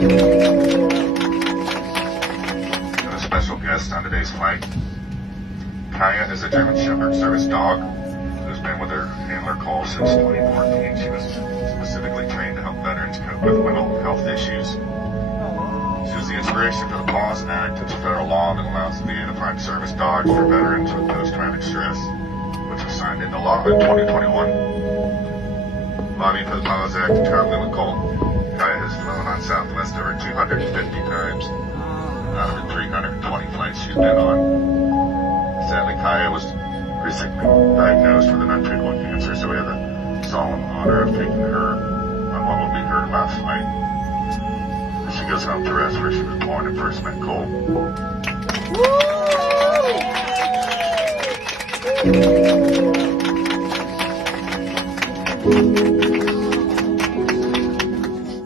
And a special guest on today's flight. Kaya is a German Shepherd service dog who's been with her handler Cole since 2014. She was specifically trained to help veterans cope with mental health issues. She was the inspiration for the Pause Act. It's a federal law that allows the VA to find service dogs for veterans with post-traumatic stress, which was signed into law in 2021. Lobbying for the Pause Act and traveling with Cole, Kaya has flown on Southwest over 250 times out of the 320 flights she's been on. Sadly, Kaya was recently diagnosed with an untreatable cancer, so we have the solemn honor of taking her on what will be her last flight. She goes home to rest where she was born and first met Cole. Woo!